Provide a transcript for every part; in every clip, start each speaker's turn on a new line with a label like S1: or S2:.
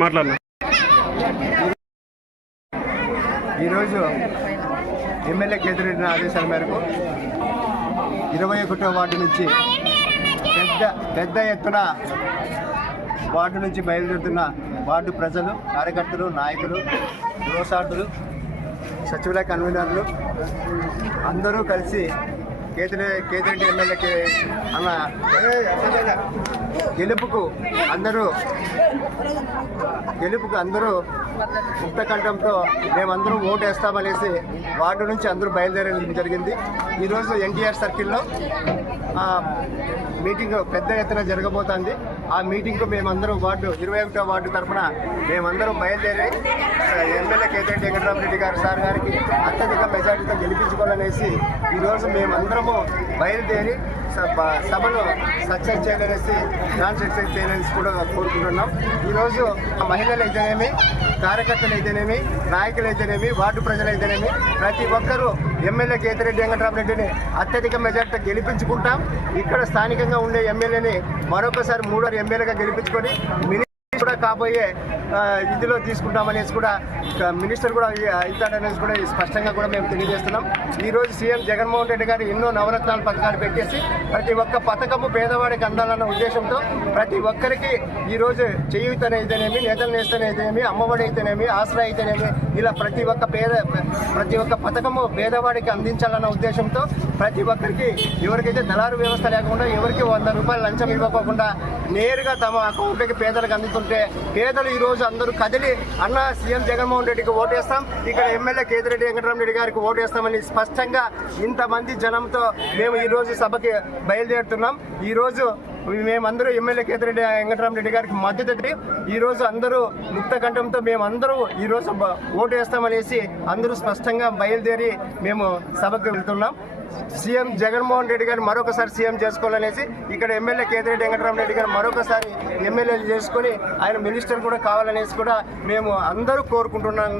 S1: మాట్లాడినా?
S2: ఈరోజు ఎమ్మెల్యే కేతిరెడ్డి ఆదేశాల మేరకు ఇరవై ఒకటో వార్డు నుంచి పెద్ద పెద్ద ఎత్తున వార్డు నుంచి బయలుదేరుతున్న వార్డు ప్రజలు కార్యకర్తలు నాయకులు యువసార్థులు సచివాలయ కన్వీనర్లు అందరూ కలిసి కేతిరె కేతిరెడ్డి ఎమ్మెల్యేకి అన్న గెలుపుకు అందరూ గెలుపుకు అందరూ ముక్తకంఠంతో మేమందరం ఓటు వేస్తామనేసి వార్డు నుంచి అందరూ బయలుదేరడం జరిగింది. ఈరోజు ఎన్టీఆర్ సర్కిల్లో మీటింగ్ పెద్ద ఎత్తున జరగబోతోంది. ఆ మీటింగ్కు మేమందరం వార్డు ఇరవై ఒకటో వార్డు తరఫున మేమందరం బయలుదేరి ఎమ్మెల్యే కేతిరెడ్డి వెంకటరామరెడ్డి గారు సార్ గారికి అత్యధిక మెజార్టీతో గెలిపించుకోవాలనేసి ఈరోజు మేమందరము బయలుదేరి సభను సక్సెస్ చేయాలనేసి నాన్ సక్సెస్ చేయాలనేసి కూడా కోరుకుంటున్నాం. ఈరోజు మహిళలు అయితేనేమి కార్యకర్తలు అయితేనేమి నాయకులు అయితేనేమి వార్డు ప్రజలు అయితేనేమి ప్రతి ఒక్కరూ ఎమ్మెల్యే కేతిరెడ్డి వెంకటరామరెడ్డిని అత్యధిక మెజార్టీ గెలిపించుకుంటాం. ఇక్కడ స్థానికంగా ఉండే ఎమ్మెల్యేని మరొకసారి మూడో ఎమ్మెల్యేగా గెలిపించుకొని మినీ కూడా కాబోయే ఇందులో తీసుకుంటామనేసి కూడా మినిస్టర్ కూడా అవుతాడనేసి కూడా స్పష్టంగా కూడా మేము తెలియజేస్తున్నాం. ఈరోజు సీఎం జగన్మోహన్ రెడ్డి గారు ఎన్నో నవరత్నాలు పథకాలు పెట్టేసి ప్రతి ఒక్క పథకము పేదవాడికి అందాలన్న ఉద్దేశంతో ప్రతి ఒక్కరికి ఈరోజు రోజు అయితేనేమి నేతలు నేస్తన అయితేనేమి అమ్మఒడి అయితేనేమి ఆసరా అయితేనేమి ఇలా ప్రతి ఒక్క పేద ప్రతి ఒక్క పథకము పేదవాడికి అందించాలన్న ఉద్దేశంతో ప్రతి ఒక్కరికి ఎవరికైతే దళారు వ్యవస్థ లేకుండా ఎవరికి వంద రూపాయలు లంచం ఇవ్వకోకుండా నేరుగా తమ అకౌంట్లకి పేదలకు అందుతుంటే పేదలు ఈ రోజు అందరూ కదిలి అన్న సీఎం జగన్మోహన్ రెడ్డికి ఓటేస్తాం. ఇక్కడ ఎమ్మెల్యే కేతిరెడ్డి వెంకటరామరెడ్డి గారికి ఓటేస్తామని స్పష్టంగా ఇంతమంది జనంతో మేము ఈ రోజు సభకి బయలుదేరుతున్నాం. ఈ రోజు మేమందరూ ఎమ్మెల్యే కేతిరెడ్డి వెంకటరామరెడ్డి గారికి మద్దతు ఈ రోజు అందరూ ముక్త కంఠంతో మేమందరూ ఈ రోజు ఓటు వేస్తామనేసి అందరూ స్పష్టంగా బయలుదేరి మేము సభకు వెళ్తున్నాం. సీఎం జగన్మోహన్ రెడ్డి గారు మరొకసారి సీఎం చేసుకోవాలనేసి ఇక్కడ ఎమ్మెల్యే కేతిరెడ్డి వెంకటరామరెడ్డి గారు మరొకసారి ఎమ్మెల్యేలు చేసుకొని ఆయన మినిస్టర్ కూడా కావాలనేసి కూడా మేము అందరూ కోరుకుంటున్నాం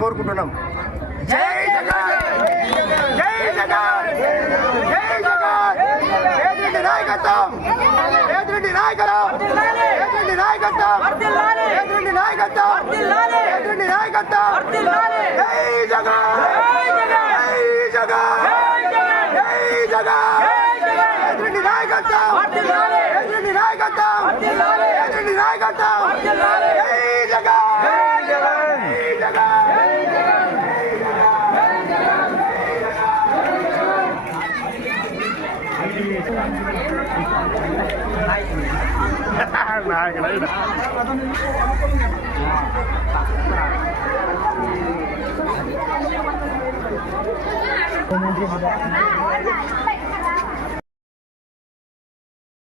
S2: కోరుకుంటున్నాం. జై జగన్! జై జగన్! జై జగన్! కేతిరెడ్డి నాయకత్వం! కేతిరెడ్డి నాయకత్వం! కేతిరెడ్డి నాయకత్వం! కేతిరెడ్డి నాయకత్వం! కేతిరెడ్డి నాయకత్వం! జై జగన్! జై జగన్! జై జగన్! కేతిరెడ్డి నాయకత్వం! కేతిరెడ్డి నాయకత్వం! కేతిరెడ్డి నాయకత్వం! జై జగన్! జై జగన్!
S1: నాయకుడు
S3: ఆ